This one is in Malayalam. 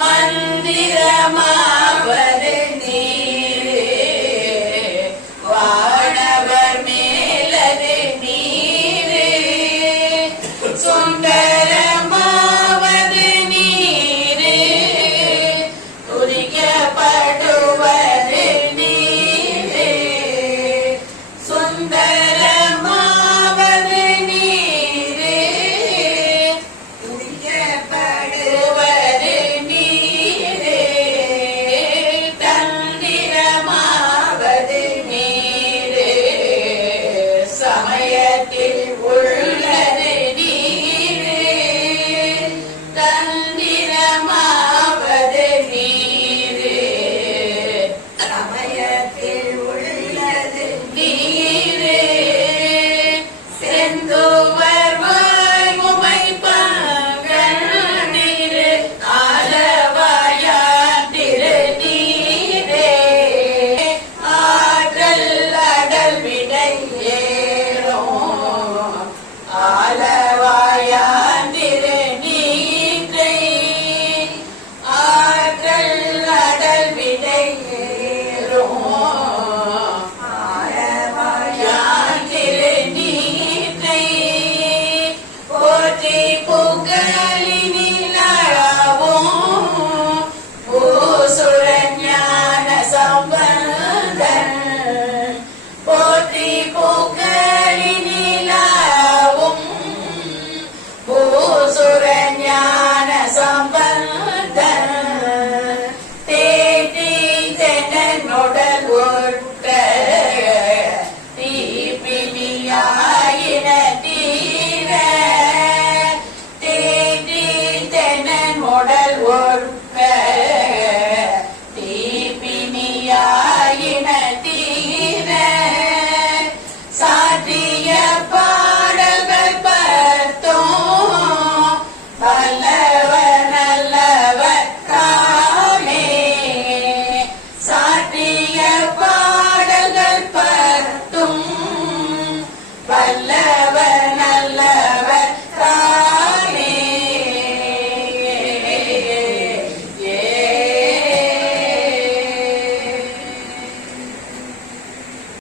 മന്ദിരമാ